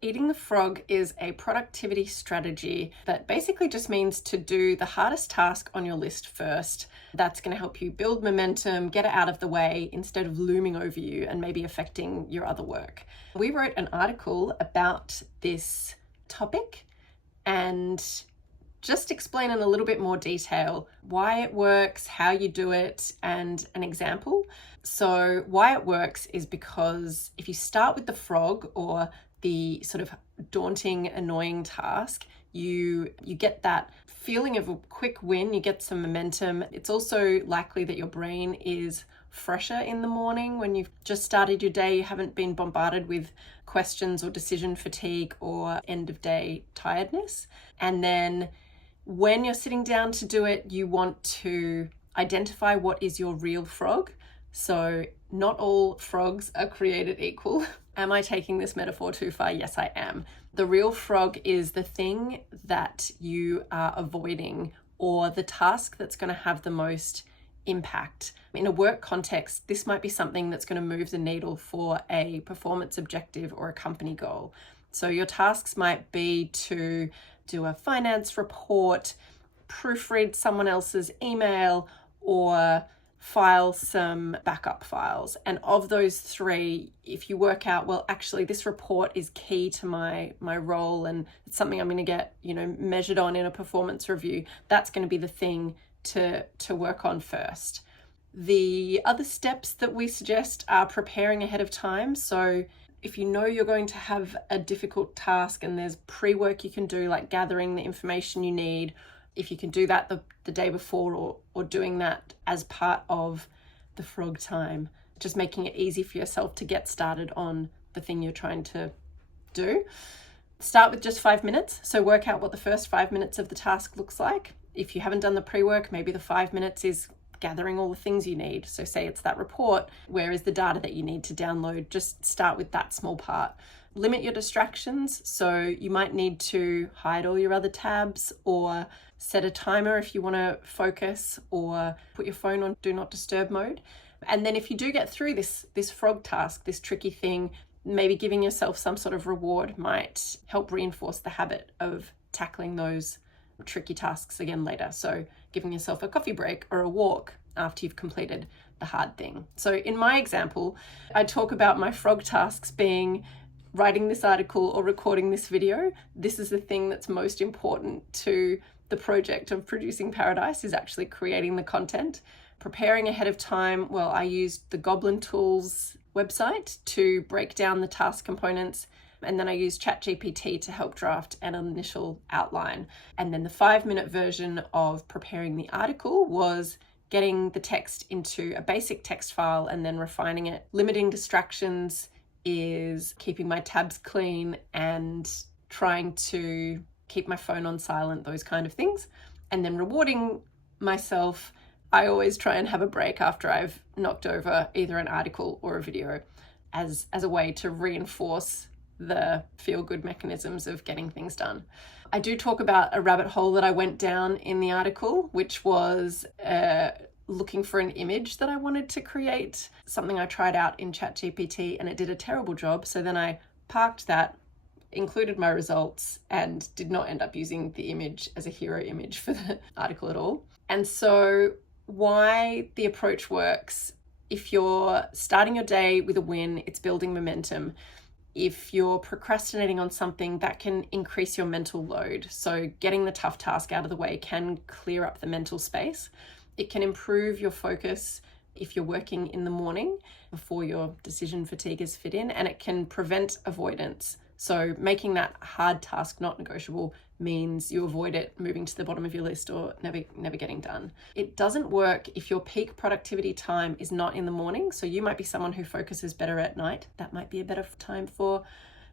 Eating the frog is a productivity strategy that basically just means to do the hardest task on your list first. That's going to help you build momentum, get it out of the way instead of looming over you and maybe affecting your other work. We wrote an article about this topic and just explain in a little bit more detail why it works, how you do it, and an example. So why it works is because if you start with the frog or the sort of daunting, annoying task, you get that feeling of a quick win, you get some momentum. It's also likely that your brain is fresher in the morning when you've just started your day, you haven't been bombarded with questions or decision fatigue or end of day tiredness. And then when you're sitting down to do it, you want to identify what is your real frog. So not all frogs are created equal. Am I taking this metaphor too far? Yes, I am. The real frog is the thing that you are avoiding or the task that's going to have the most impact. In a work context, this might be something that's going to move the needle for a performance objective or a company goal. So your tasks might be to do a finance report, proofread someone else's email, or file some backup files. And of those three, if you work out, well, actually this report is key to my role and it's something I'm going to get, measured on in a performance review, that's going to be the thing to work on first. The other steps that we suggest are preparing ahead of time. So if you know you're going to have a difficult task and there's pre-work you can do, like gathering the information you need, if you can do that the day before or doing that as part of the frog time, just making it easy for yourself to get started on the thing you're trying to do. Start with just 5 minutes. So work out what the first 5 minutes of the task looks like. If you haven't done the pre-work, maybe the 5 minutes is gathering all the things you need. So say it's that report, where is the data that you need to download? Just start with that small part. Limit your distractions. So you might need to hide all your other tabs or set a timer if you want to focus, or put your phone on do not disturb mode. And then if you do get through this frog task, this tricky thing, maybe giving yourself some sort of reward might help reinforce the habit of tackling those tricky tasks again later. So giving yourself a coffee break or a walk after you've completed the hard thing. So in my example, I talk about my frog tasks being writing this article or recording this video. This is the thing that's most important to the project of producing Paradise, is actually creating the content. Preparing ahead of time, well, I used the Goblin Tools website to break down the task components, and then I used ChatGPT to help draft an initial outline. And then the 5-minute version of preparing the article was getting the text into a basic text file and then refining it. Limiting distractions is keeping my tabs clean and trying to keep my phone on silent, those kind of things. And then rewarding myself, I always try and have a break after I've knocked over either an article or a video as a way to reinforce the feel-good mechanisms of getting things done. I do talk about a rabbit hole that I went down in the article, which was looking for an image that I wanted to create, something I tried out in ChatGPT and it did a terrible job. So then I parked that, included my results, and did not end up using the image as a hero image for the article at all. And so why the approach works: if you're starting your day with a win, it's building momentum. If you're procrastinating on something, that can increase your mental load. So getting the tough task out of the way can clear up the mental space. It can improve your focus if you're working in the morning before your decision fatigue is fit in, and it can prevent avoidance. So making that hard task not negotiable means you avoid it moving to the bottom of your list or never getting done. It doesn't work if your peak productivity time is not in the morning. So you might be someone who focuses better at night. That might be a better time for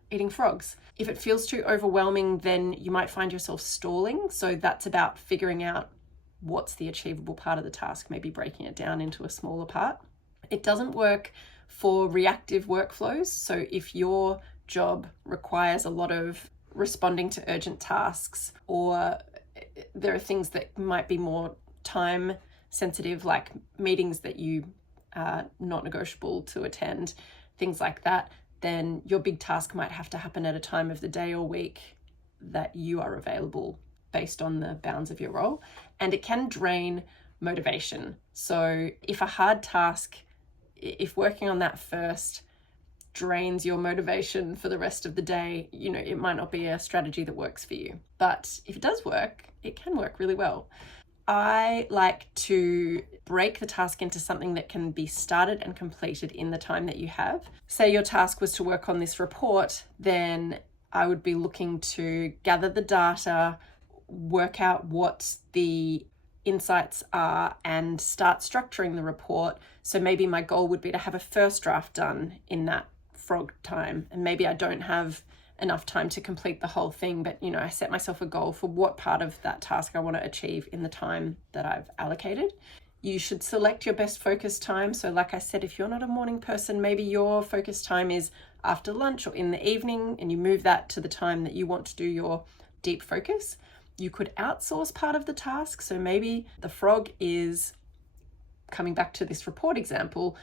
eating frogs. If it feels too overwhelming, then you might find yourself stalling. So that's about figuring out what's the achievable part of the task, maybe breaking it down into a smaller part. It doesn't work for reactive workflows. So if your job requires a lot of responding to urgent tasks, or there are things that might be more time sensitive, like meetings that you are not negotiable to attend, things like that, then your big task might have to happen at a time of the day or week that you are available based on the bounds of your role. And it can drain motivation. So if a hard task, if working on that first drains your motivation for the rest of the day, it might not be a strategy that works for you. But if it does work, it can work really well. I like to break the task into something that can be started and completed in the time that you have. Say your task was to work on this report, then I would be looking to gather the data, work out what the insights are, and start structuring the report. So maybe my goal would be to have a first draft done in that frog time, and maybe I don't have enough time to complete the whole thing, but I set myself a goal for what part of that task I want to achieve in the time that I've allocated. You should select your best focus time. So like I said, if you're not a morning person, maybe your focus time is after lunch or in the evening, and you move that to the time that you want to do your deep focus. You could outsource part of the task. So maybe the frog is, coming back to this report example,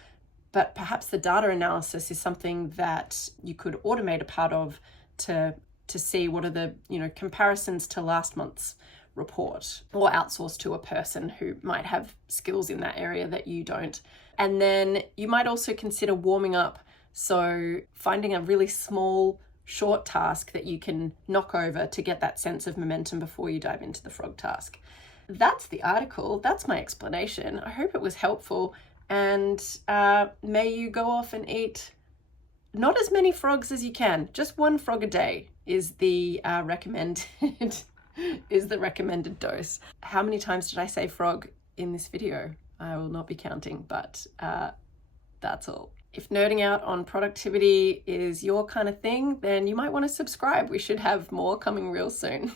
but perhaps the data analysis is something that you could automate a part of to see what are the comparisons to last month's report, or outsource to a person who might have skills in that area that you don't. And then you might also consider warming up. So finding a really small, short task that you can knock over to get that sense of momentum before you dive into the frog task. That's the article. That's my explanation. I hope it was helpful. And may you go off and eat not as many frogs as you can. Just one frog a day is the recommended dose. How many times did I say frog in this video? I will not be counting, but that's all. If nerding out on productivity is your kind of thing, then you might want to subscribe. We should have more coming real soon.